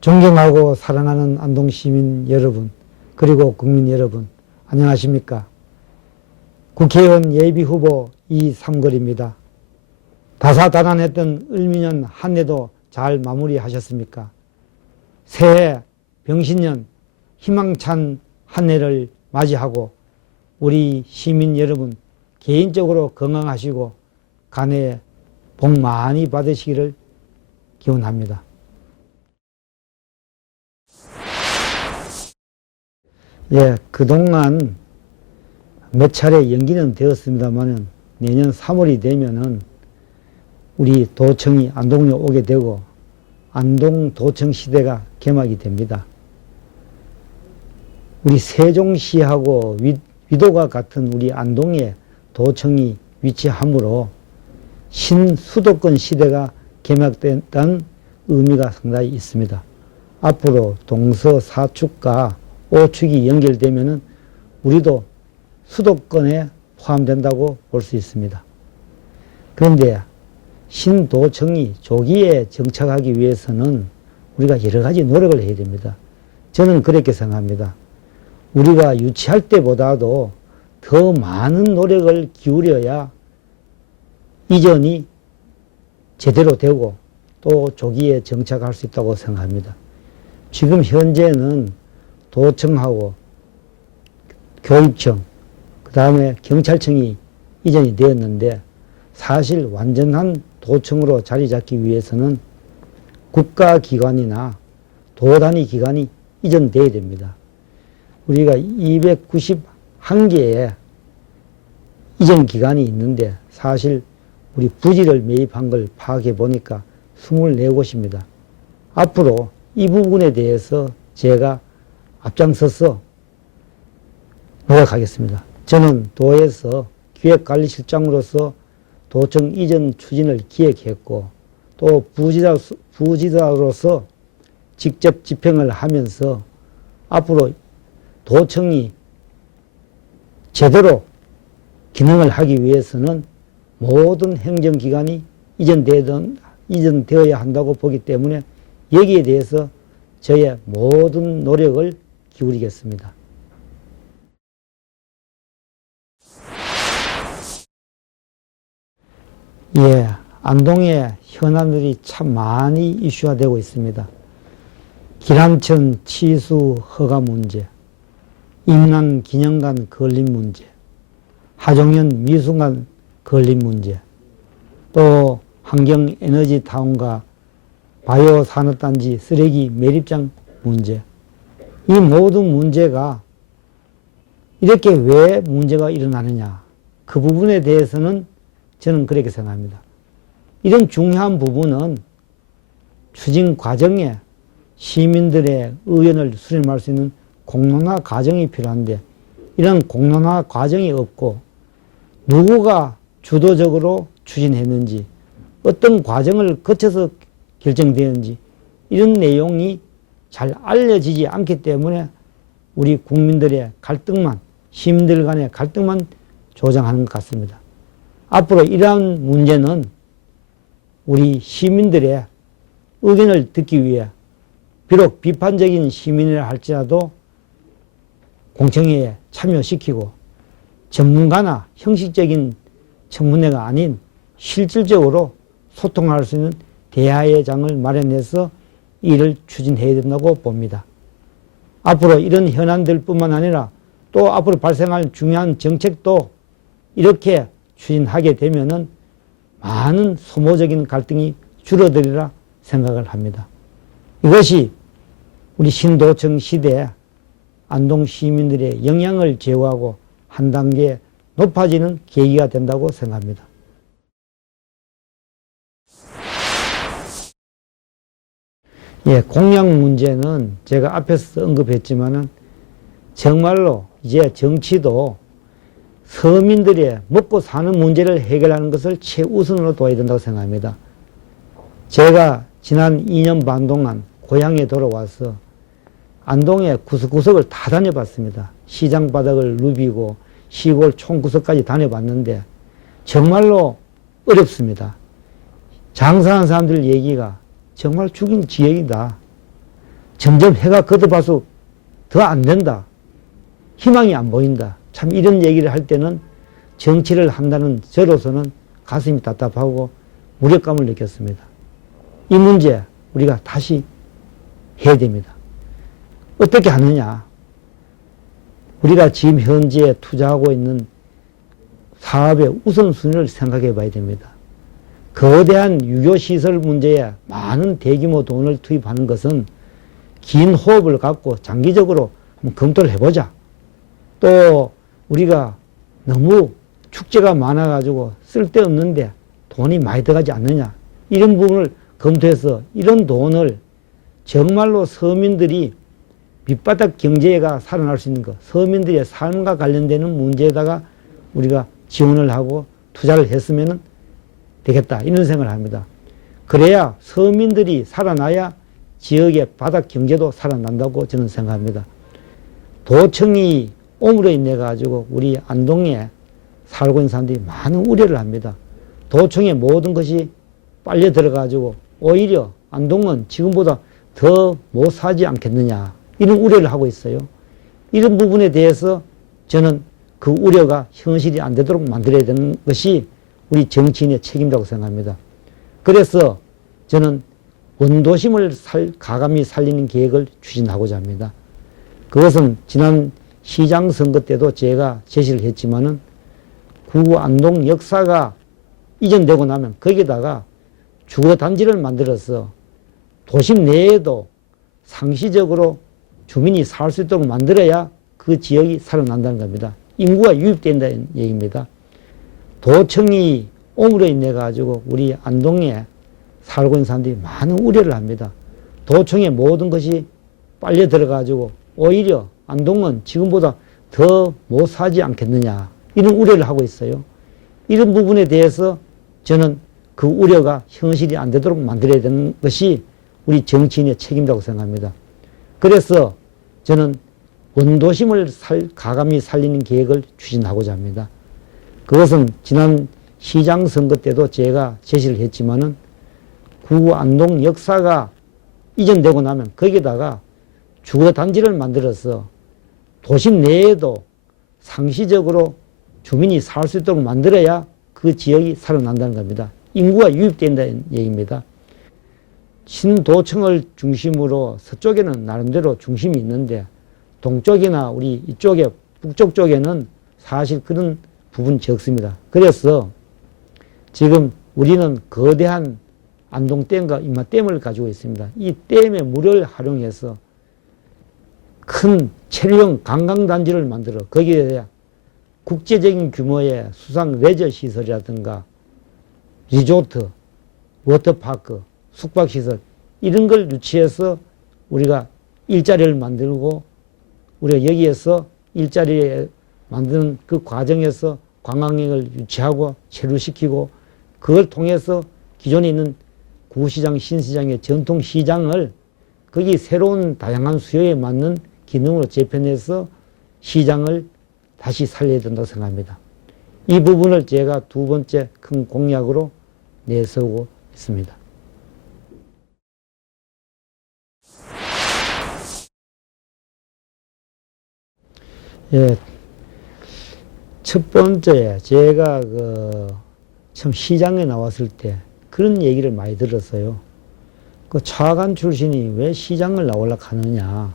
존경하고 사랑하는 안동시민 여러분, 그리고 국민 여러분, 안녕하십니까? 국회의원 예비후보 이삼걸입니다. 다사다난했던 을미년 한 해도 잘 마무리하셨습니까? 새해 병신년 희망찬 한 해를 맞이하고 우리 시민 여러분 개인적으로 건강하시고 간에 복 많이 받으시기를 기원합니다. 예, 그동안 몇 차례 연기는 되었습니다만은 내년 3월이 되면은 우리 도청이 안동에 오게 되고 안동도청 시대가 개막이 됩니다. 우리 세종시하고 위도가 같은 우리 안동에 도청이 위치하므로 신수도권 시대가 개막된다는 의미가 상당히 있습니다. 앞으로 동서사축과 오축이 연결되면은 우리도 수도권에 포함된다고 볼 수 있습니다. 그런데 신도청이 조기에 정착하기 위해서는 우리가 여러 가지 노력을 해야 됩니다. 저는 그렇게 생각합니다. 우리가 유치할 때보다도 더 많은 노력을 기울여야 이전이 제대로 되고 또 조기에 정착할 수 있다고 생각합니다. 지금 현재는 도청하고 교육청, 그 다음에 경찰청이 이전이 되었는데 사실 완전한 도청으로 자리 잡기 위해서는 국가기관이나 도단위 기관이 이전돼야 됩니다. 우리가 291개의 이전 기관이 있는데 사실 우리 부지를 매입한 걸 파악해 보니까 24곳입니다. 앞으로 이 부분에 대해서 제가 앞장서서 노력하겠습니다. 저는 도에서 기획관리실장으로서 도청 이전 추진을 기획했고 또 부지사로서 직접 집행을 하면서 앞으로 도청이 제대로 기능을 하기 위해서는 모든 행정기관이 이전되어야 한다고 보기 때문에 여기에 대해서 저의 모든 노력을 기울이겠습니다. 예, 안동의 현안들이 참 많이 이슈화 되고 있습니다. 기람천 치수 허가 문제, 임남 기념관 건립 문제, 하종연 미술관 건립 문제, 또 환경에너지타운과 바이오산업단지 쓰레기 매립장 문제, 이 모든 문제가 이렇게 왜 문제가 일어나느냐, 그 부분에 대해서는 저는 그렇게 생각합니다. 이런 중요한 부분은 추진 과정에 시민들의 의견을 수렴할 수 있는 공론화 과정이 필요한데 이런 공론화 과정이 없고 누구가 주도적으로 추진했는지 어떤 과정을 거쳐서 결정되었는지 이런 내용이 잘 알려지지 않기 때문에 우리 국민들의 갈등만, 시민들 간의 갈등만 조장하는 것 같습니다. 앞으로 이러한 문제는 우리 시민들의 의견을 듣기 위해 비록 비판적인 시민이라 할지라도 공청회에 참여시키고 전문가나 형식적인 청문회가 아닌 실질적으로 소통할 수 있는 대화의 장을 마련해서 이를 추진해야 된다고 봅니다. 앞으로 이런 현안들 뿐만 아니라 또 앞으로 발생할 중요한 정책도 이렇게 추진하게 되면은 많은 소모적인 갈등이 줄어들리라 생각을 합니다. 이것이 우리 신도청 시대에 안동 시민들의 영향을 제고하고 한 단계 높아지는 계기가 된다고 생각합니다. 예, 공약 문제는 제가 앞에서 언급했지만은 정말로 이제 정치도 서민들의 먹고 사는 문제를 해결하는 것을 최우선으로 둬야 된다고 생각합니다. 제가 지난 2년 반 동안 고향에 돌아와서 안동의 구석구석을 다 다녀봤습니다. 시장 바닥을 누비고 시골 총구석까지 다녀봤는데 정말로 어렵습니다. 장사하는 사람들 얘기가 정말 죽일 지경이다. 점점 해가 거듭할수록 더 안 된다. 희망이 안 보인다. 참 이런 얘기를 할 때는 정치를 한다는 저로서는 가슴이 답답하고 무력감을 느꼈습니다. 이 문제 우리가 다시 해야 됩니다. 어떻게 하느냐. 우리가 지금 현재 투자하고 있는 사업의 우선순위를 생각해 봐야 됩니다. 거대한 유교시설 문제에 많은 대규모 돈을 투입하는 것은 긴 호흡을 갖고 장기적으로 한번 검토를 해보자. 또 우리가 너무 축제가 많아가지고 쓸데없는데 돈이 많이 들어가지 않느냐. 이런 부분을 검토해서 이런 돈을 정말로 서민들이 밑바닥 경제가 살아날 수 있는 것, 서민들의 삶과 관련되는 문제에다가 우리가 지원을 하고 투자를 했으면 되겠다. 이런 생각을 합니다. 그래야 서민들이 살아나야 지역의 바닥 경제도 살아난다고 저는 생각합니다. 도청이 옴으로 인해 가지고 우리 안동에 살고 있는 사람들이 많은 우려를 합니다. 도청의 모든 것이 빨려 들어가지고 오히려 안동은 지금보다 더 못 사지 않겠느냐. 이런 우려를 하고 있어요. 이런 부분에 대해서 저는 그 우려가 현실이 안 되도록 만들어야 되는 것이 우리 정치인의 책임이라고 생각합니다. 그래서 저는 원도심을 가감히 살리는 계획을 추진하고자 합니다. 그것은 지난 시장 선거 때도 제가 제시를 했지만은 구구 안동 역사가 이전되고 나면 거기다가 주거단지를 만들어서 도심 내에도 상시적으로 주민이 살 수 있도록 만들어야 그 지역이 살아난다는 겁니다. 인구가 유입된다는 얘기입니다. 도청이 옴으로 인해 가지고 우리 안동에 살고 있는 사람들이 많은 우려를 합니다. 도청의 모든 것이 빨려 들어가지고 오히려 안동은 지금보다 더 못 사지 않겠느냐. 이런 우려를 하고 있어요. 이런 부분에 대해서 저는 그 우려가 현실이 안 되도록 만들어야 되는 것이 우리 정치인의 책임이라고 생각합니다. 그래서 저는 원도심을 가감히 살리는 계획을 추진하고자 합니다. 그것은 지난 시장 선거 때도 제가 제시를 했지만은 구구 안동 역사가 이전되고 나면 거기다가 주거단지를 만들어서 도심 내에도 상시적으로 주민이 살 수 있도록 만들어야 그 지역이 살아난다는 겁니다. 인구가 유입된다는 얘기입니다. 신도청을 중심으로 서쪽에는 나름대로 중심이 있는데 동쪽이나 우리 이쪽에 북쪽 쪽에는 사실 그런 부분이 적습니다. 그래서 지금 우리는 거대한 안동댐과 임마댐을 가지고 있습니다. 이 댐의 물을 활용해서 큰 체류형 관광단지를 만들어 거기에 국제적인 규모의 수상 레저 시설이라든가 리조트, 워터파크, 숙박시설 이런 걸 유치해서 우리가 일자리를 만들고 우리가 여기에서 일자리에 만드는 그 과정에서 관광객을 유치하고 체류시키고 그걸 통해서 기존에 있는 구시장, 신시장의 전통시장을 거기 새로운 다양한 수요에 맞는 기능으로 재편해서 시장을 다시 살려야 된다고 생각합니다. 이 부분을 제가 두 번째 큰 공약으로 내세우고 있습니다. 예, 첫 번째 제가 참 시장에 나왔을 때 그런 얘기를 많이 들었어요. 그 차관 출신이 왜 시장을 나오려고 하느냐.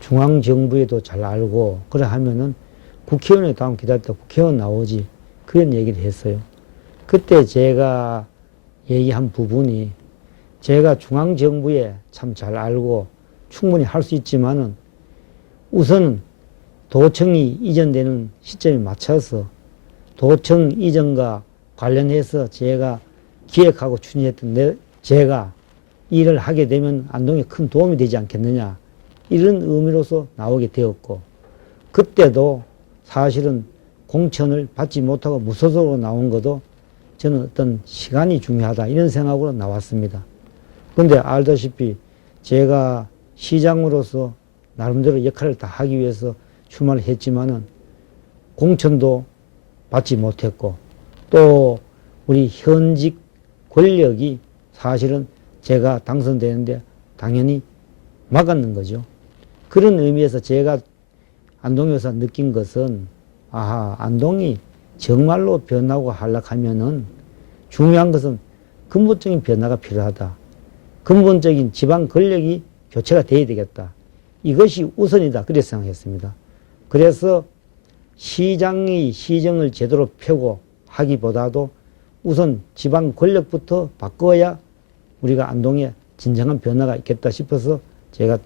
중앙정부에도 잘 알고 그래 하면은 국회의원에 다음 기다렸다 국회의원 나오지. 그런 얘기를 했어요. 그때 제가 얘기한 부분이 제가 중앙정부에 참 잘 알고 충분히 할 수 있지만은 우선은 도청이 이전되는 시점에 맞춰서 도청 이전과 관련해서 제가 기획하고 추진했던 제가 일을 하게 되면 안동에 큰 도움이 되지 않겠느냐 이런 의미로서 나오게 되었고 그때도 사실은 공천을 받지 못하고 무소속으로 나온 것도 저는 어떤 시간이 중요하다 이런 생각으로 나왔습니다. 그런데 알다시피 제가 시장으로서 나름대로 역할을 다 하기 위해서 출마를 했지만은 공천도 받지 못했고 또 우리 현직 권력이 사실은 제가 당선되는데 당연히 막았는 거죠. 그런 의미에서 제가 안동에서 느낀 것은, 아하, 안동이 정말로 변하고 하락하면은 중요한 것은 근본적인 변화가 필요하다. 근본적인 지방 권력이 교체가 돼야 되겠다. 이것이 우선이다. 그렇게 생각했습니다. 그래서 시장이 시정을 제대로 펴고 하기보다도 우선 지방 권력부터 바꿔야 우리가 안동에 진정한 변화가 있겠다 싶어서 제가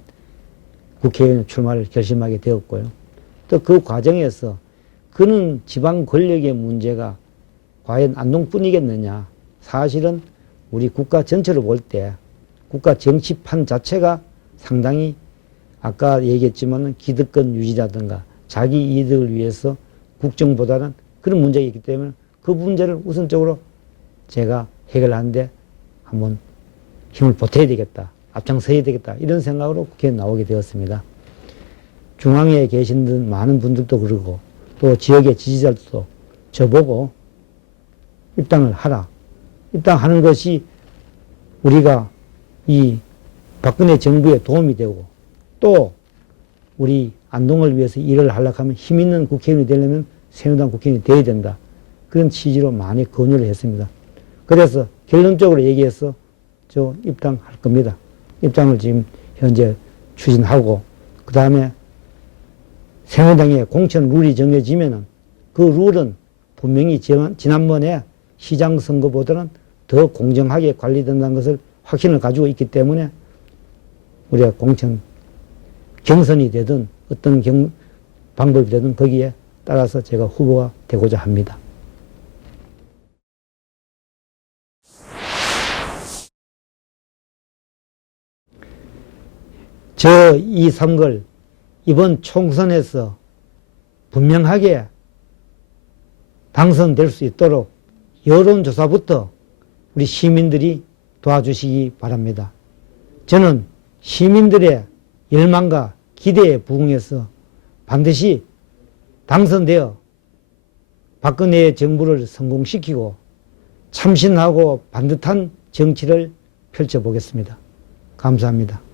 국회의원 출마를 결심하게 되었고요. 또 그 과정에서 그는 지방 권력의 문제가 과연 안동뿐이겠느냐. 사실은 우리 국가 전체를 볼 때 국가 정치판 자체가 상당히 아까 얘기했지만 기득권 유지라든가 자기 이득을 위해서 국정보다는 그런 문제가 있기 때문에 그 문제를 우선적으로 제가 해결하는데 한번 힘을 보태야 되겠다. 앞장서야 되겠다. 이런 생각으로 국회에 나오게 되었습니다. 중앙에 계신 많은 분들도 그러고 또 지역의 지지자들도 저보고 입당을 하라. 입당하는 것이 우리가 이 박근혜 정부에 도움이 되고 또 우리 안동을 위해서 일을 하려고 하면 힘 있는 국회의원이 되려면 새누리당 국회의원이 되어야 된다. 그런 취지로 많이 권유를 했습니다. 그래서 결론적으로 얘기해서 저 입당할 겁니다. 입당을 지금 현재 추진하고 그 다음에 새누리당의 공천 룰이 정해지면은 그 룰은 분명히 지난번에 시장 선거보다는 더 공정하게 관리된다는 것을 확신을 가지고 있기 때문에 우리가 공천 경선이 되든 어떤 방법이 되든 거기에 따라서 제가 후보가 되고자 합니다. 저 이 선거를 이번 총선에서 분명하게 당선될 수 있도록 여론조사부터 우리 시민들이 도와주시기 바랍니다. 저는 시민들의 열망과 기대에 부응해서 반드시 당선되어 박근혜 정부를 성공시키고 참신하고 반듯한 정치를 펼쳐보겠습니다. 감사합니다.